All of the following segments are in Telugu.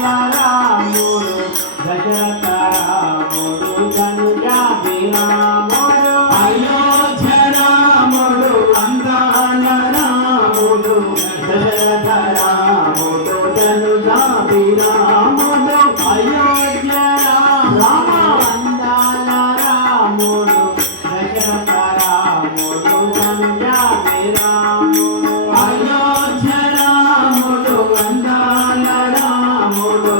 రాముడు దశరథ రాముడు ధనుజాతి రాముడు అయోధ్య రాముడు అందాల రాముడు దశరథ రాముడు ధనుజాతి రాముడు అయోధ్య రామ అందాల రాముడు దశరథ రాముడు ధనుజాతి రాముడు అయోధ్య రాముడు అందాల రాముడు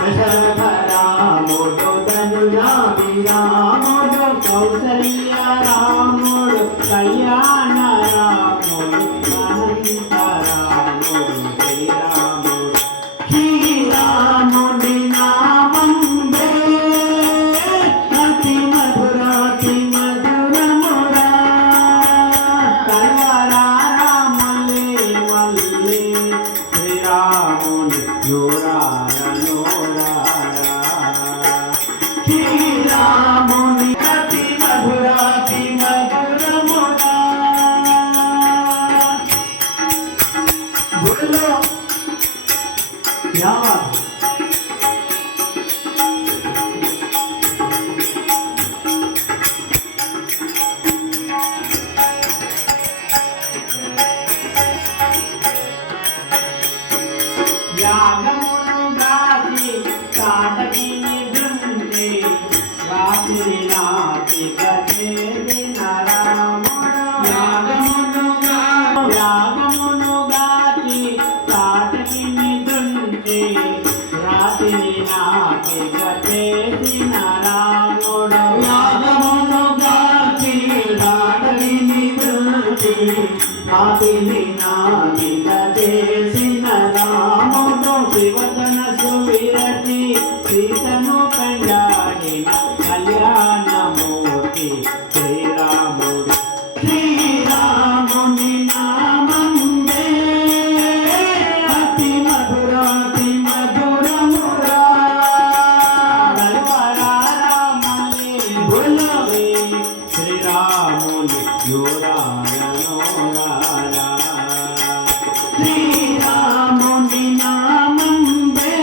దశరథ రాముడు ధనుజాతి రాముడు కౌసల్య రాముడు కళ్యాణ రాముడు అనంత రాముడు శ్రీరాముడు శ్రీరాముడి నామంబే అతి మధురాతి మధురమురా కల్వరామల్లే మల్లే శ్రీరాముని నోరార నోరారా శ్రీరాముని అతి మధురాతి మధురమురా బోలో యా యాగమును గాచి తాటకిని దుంచి రాత్రి నాటి గజేసిన రాముడు యాగమును గాచి తాటకిని దుంచి రాత్రి నాటి గజేసిన రాముడు యాగమును గాచి తాటకిని దుంచి రాత్రి నాటి గజేసిన రాముడు శివతన సువిరటి సీతను పెండాడిన కళ్యాణమూర్తి శ్రీరాముడు శ్రీరాముని నామంబే అతి మధురాతి మధురమురా కల్వరామల్లే బులవే శ్రీరాముని నోరార నోరారా శ్రీరాముని నామంబే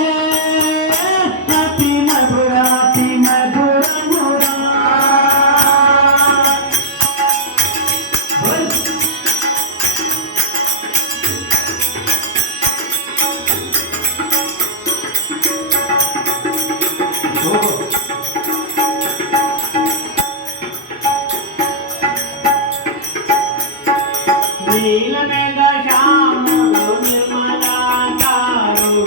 అతి మధురాతి మధురమురా నీలమేఘ శ్యాముడు నిర్మలాకారుడు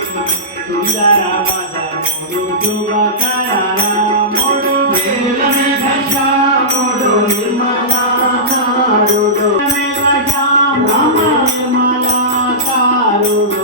సుందర వదనుడు శుభకర రాముడు నీలమేఘ శ్యాముడు నిర్మలాకారుడు నిర్మలాకారుడు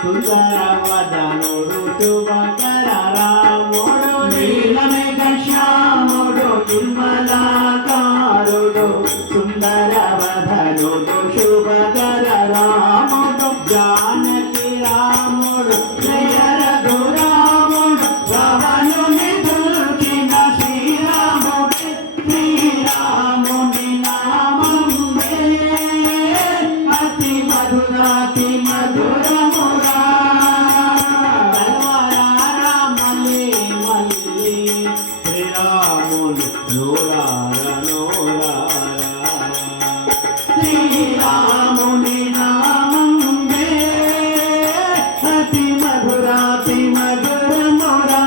సుందర వదనుడు శుభకర రాముడు నీలమేఘ శ్యాముడు నిర్మలాకారుడు సుందర వదనుడు శుభకర రాముడు జానకి రాముడు జయ రఘురాముడు రావణుని దుర్కిన శ్రీరాముడు శ్రీరాముని నామంబే అతి మధురాతి మధురమురా కల్వరామల్లే మల్లే శ్రీరాముని నోరార నోరారా శ్రీరాముని నామంబే అతి మధురాతి మధురమురా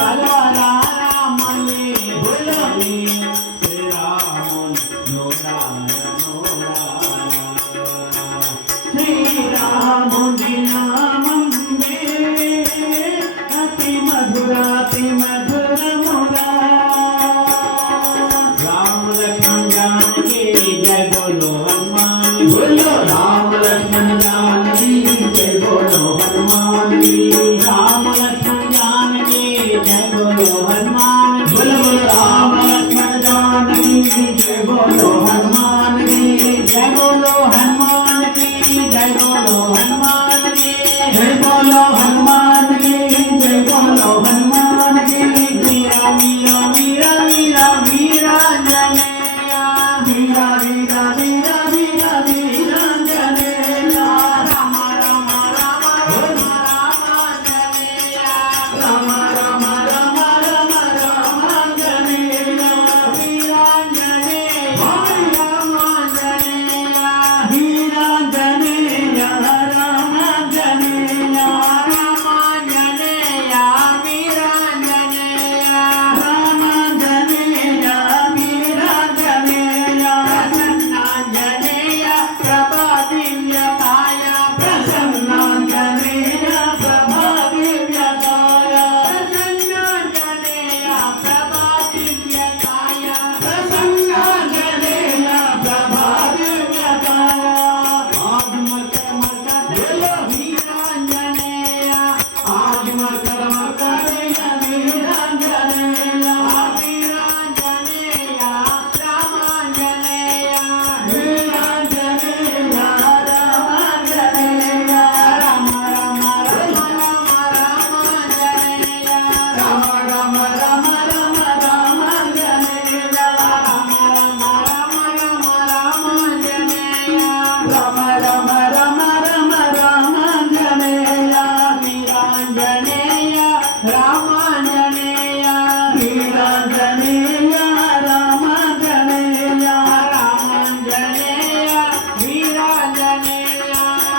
కల్వరామల్లే బులవే శ్రీరాముని నోరార నోరారా శ్రీరాముని నామంబే అతి మధురాతి మధురమురా రామ లక్ష్మణ జానకి జయ బోలో హనుమాన్ బోలో రామ లక్ష్మణ జానకి జయ బోలో హనుమాన్ రామ లక్ష్మణ జానకి జయ బోలో హనుమాన్ బోలో రామ లక్ష్మణ జానకి జయ బోలో హనుమాన్ జయ బోలో హనుమాన్ జయ బోలో హనుమాన్ జయ బోలో హనుమాన్ జయ బోలో హనుమాన్ వీరా వీరా వీరా వీరా వీరాంజనేయ వీరా వీరా వీరా వీరా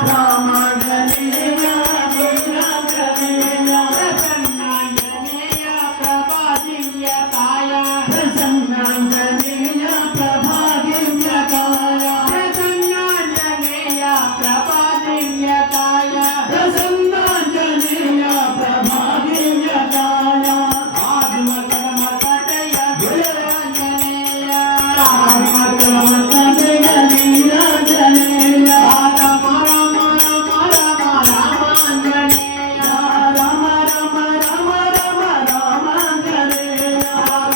రామాంజనేయ వీరాంజనేయ ప్రసన్నాంజనేయ ప్రభా దివ్యకాయ ప్రసన్నాంజనేయ ప్రభా దివ్యకాయ ప్రసన్నాంజనేయ ప్రభా దివ్యకాయ ప్రసన్నాంజనేయ ప్రభా దివ్యకాయ ఆదిమకరమకటయ వీరాంజనేయ రామకరమకటయ వీరాంజనేయ రామ రామ రామ రామ రామాంజనేయ రామ రామ రామ రామ రామాంజనేయ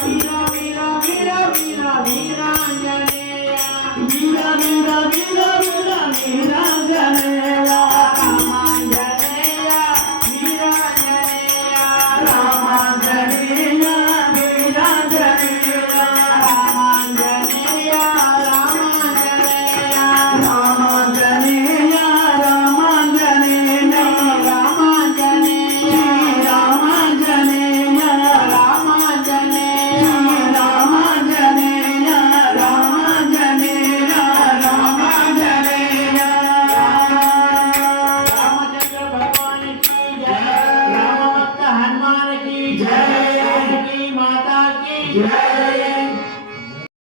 వీర వీర వీర వీర వీరాంజనేయ వీర వీర వీర వీర వీరాంజనేయ రామాంజనేయ వీరాంజనేయ రామాంజనేయ వీరాంజనేయ రామాంజనేయ రామాంజనేయ రామాంజనేయ రామాంజనేయ రామాంజనేయ రామాంజనేయ రామాంజనేయ రామాంజనేయ రామాంజనేయ రామాంజనేయ रामचंद्र भगवान की जय राम भक्त हनुमान की जय। जानकी माता की जय।